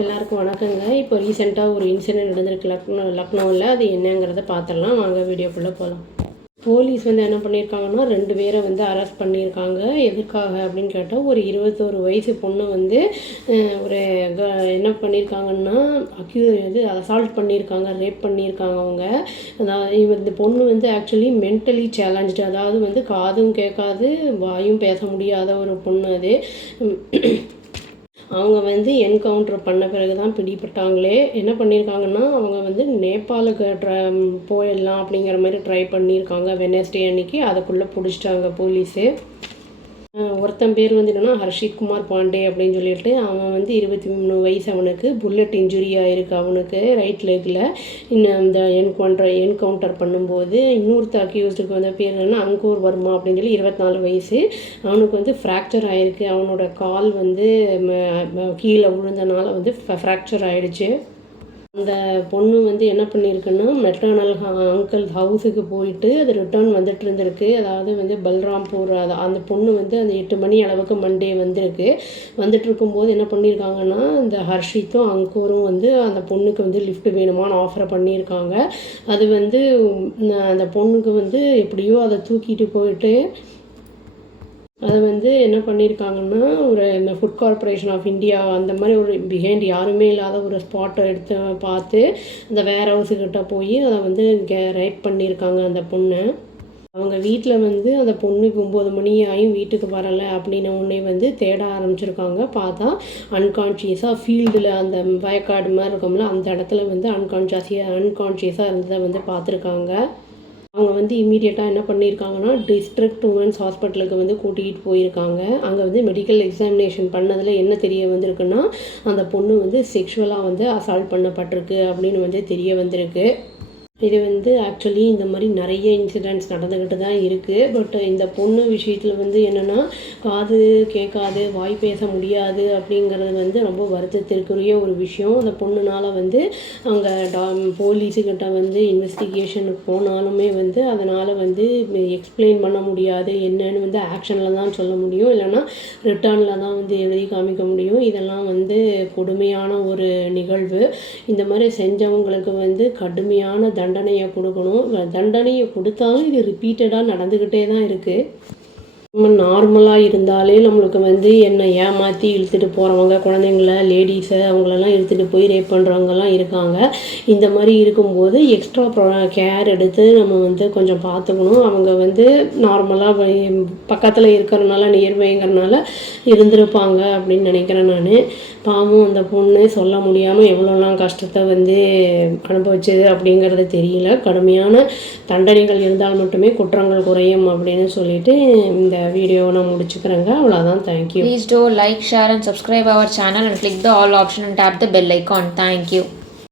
எல்லாருக்கும் வணக்கங்க. இப்போ ரீசெண்டாக ஒரு இன்சிடென்ட் நடந்திருக்கு லக்னோவில். அது என்னங்கிறத பார்த்துடலாம் வாங்க, வீடியோக்குள்ளே போகலாம். போலீஸ் என்ன பண்ணியிருக்காங்கன்னா 2 பேரை அரெஸ்ட் பண்ணியிருக்காங்க. எதுக்காக அப்படின்னு கேட்டால், ஒரு 21 வயசு பொண்ணு ஒரு என்ன பண்ணியிருக்காங்கன்னா அசால்ட் பண்ணியிருக்காங்க, ரேப் பண்ணியிருக்காங்க அவங்க. இந்த பொண்ணு ஆக்சுவலி மென்டலி சேலஞ்சு, அதாவது காதும் கேட்காது வாயும் பேச முடியாத ஒரு பொண்ணு. அது அவங்க என்கவுண்டர் பண்ண பிறகு தான் பிடிபட்டாங்களே. என்ன பண்ணியிருக்காங்கன்னா, அவங்க நேபாளுக்கு போயிடலாம் அப்படிங்கிற மாதிரி ட்ரை பண்ணியிருக்காங்க. வெனஸ்டே அன்னைக்கு அதுக்குள்ளே பிடிச்சிட்டாங்க போலீஸு. ஒருத்தன் பேர் என்னன்னா ஹர்ஷித் குமார் பாண்டே அப்படின்னு சொல்லிட்டு, அவன் 23 வயசு. அவனுக்கு புல்லட் இன்ஜுரி ஆகிருக்கு அவனுக்கு ரைட் லெக்கில். இன்னும் இந்த என்கவுண்டர் பண்ணும்போது இன்னொருத்த அக்யூஸ்டுக்கு பேர் என்னன்னா அங்கூர் வர்மா அப்படின்னு சொல்லி 24 வயசு. அவனுக்கு ஃப்ராக்சர் ஆகிருக்கு. அவனோட கால் கீழே விழுந்தனால ஃப்ராக்சர் ஆகிடுச்சு. அந்த பொண்ணு என்ன பண்ணியிருக்குன்னா, மெட்டர்னல் அங்கிள் ஹவுஸுக்கு போயிட்டு அது ரிட்டர்ன் வந்துட்டு இருந்திருக்கு. அதாவது பல்ராம்பூர். அந்த பொண்ணு அந்த 8 மணி அளவுக்கு மண்டே வந்துட்டு இருக்கும்போது என்ன பண்ணியிருக்காங்கன்னா, இந்த ஹர்ஷித்தும் அங்கூரும் அந்த பொண்ணுக்கு லிஃப்ட் வேணுமான்னு ஆஃபரை பண்ணியிருக்காங்க. அது அந்த பொண்ணுக்கு எப்படியோ அதை தூக்கிட்டு போயிட்டு அதை என்ன பண்ணியிருக்காங்கன்னா, இந்த ஃபுட் கார்ப்பரேஷன் ஆஃப் இந்தியா அந்த மாதிரி ஒரு பிஹைண்ட் யாருமே இல்லாத ஒரு ஸ்பாட்டை எடுத்து பார்த்து அந்த வேர் ஹவுஸுக்கிட்ட போய் அதை ரேப் பண்ணியிருக்காங்க அந்த பொண்ணை. அவங்க வீட்டில் அந்த பொண்ணுக்கு 9 மணி ஆகியும் வீட்டுக்கு வரலை அப்படின்ன உடனே தேட ஆரம்பிச்சிருக்காங்க. பார்த்தா அன்கான்ஷியஸாக ஃபீல்டில் அந்த வயக்காடு மாதிரி இருக்கும்ல, அந்த இடத்துல அன்கான்ஷியஸாக இருந்ததை பார்த்துருக்காங்க. அவங்க இமீடியட்டாக என்ன பண்ணியிருக்காங்கன்னா, டிஸ்ட்ரிக்ட் உமன்ஸ் ஹாஸ்பிட்டலுக்கு கூட்டிகிட்டு போயிருக்காங்க. அங்கே மெடிக்கல் எக்ஸாமினேஷன் பண்ணதில் என்ன தெரிய வந்திருக்குன்னா, அந்த பொண்ணு செக்ஷுவலாக அசால்ட் பண்ணப்பட்டிருக்கு அப்படின்னு தெரிய வந்திருக்கு. இது ஆக்சுவலி இந்த மாதிரி நிறைய இன்சிடெண்ட்ஸ் நடந்துக்கிட்டு தான் இருக்குது. பட் இந்த பொண்ணு விஷயத்தில் என்னென்னா, காது கேட்காது வாய் பேச முடியாது அப்படிங்கிறது ரொம்ப வருத்தத்திற்குரிய ஒரு விஷயம். அந்த பொண்ணுனால் அவங்க போலீஸுக்கிட்ட இன்வெஸ்டிகேஷனுக்கு போனாலுமே அதனால் எக்ஸ்பிளைன் பண்ண முடியாது. என்னன்னு ஆக்ஷனில் தான் சொல்ல முடியும், இல்லைன்னா ரிட்டர்னில் தான் எழுதி காமிக்க முடியும். இதெல்லாம் கொடுமையான ஒரு நிகழ்வு. இந்த மாதிரி செஞ்சவங்களுக்கு கடுமையான தண்டனையை கொடுக்கணும். தண்டனையை கொடுத்தாலும் இது ரிப்பீட்டடாக நடந்துக்கிட்டே தான் இருக்குது. நம்ம நார்மலாக இருந்தாலே நம்மளுக்கு என்னை ஏமாற்றி இழுத்துட்டு போகிறவங்க, குழந்தைங்கள லேடிஸை அவங்களெல்லாம் இழுத்துட்டு போய் ரேப் பண்ணுறவங்கலாம் இருக்காங்க. இந்த மாதிரி இருக்கும்போது எக்ஸ்ட்ரா கேர் எடுத்து நம்ம கொஞ்சம் பார்த்துக்கணும். அவங்க நார்மலாக பக்கத்தில் இருக்கிறனால நியர்பைங்கிறனால இருந்திருப்பாங்க அப்படின்னு நினைக்கிறேன் நான். பாவம் அந்த பொண்ணு சொல்ல முடியாமல் எவ்வளோலாம் கஷ்டத்தை அனுபவிச்சது அப்படிங்கிறது தெரியல. கடுமையான தண்டனைகள் இருந்தால் மட்டுமே குற்றங்கள் குறையும் அப்படின்னு சொல்லிட்டு இந்த வீடியோவை நான் முடிச்சுக்கிறேங்க. அவ்வளோதான். Thank you. Please do like, share and subscribe our channel and click the all option and tap the bell icon. Thank you.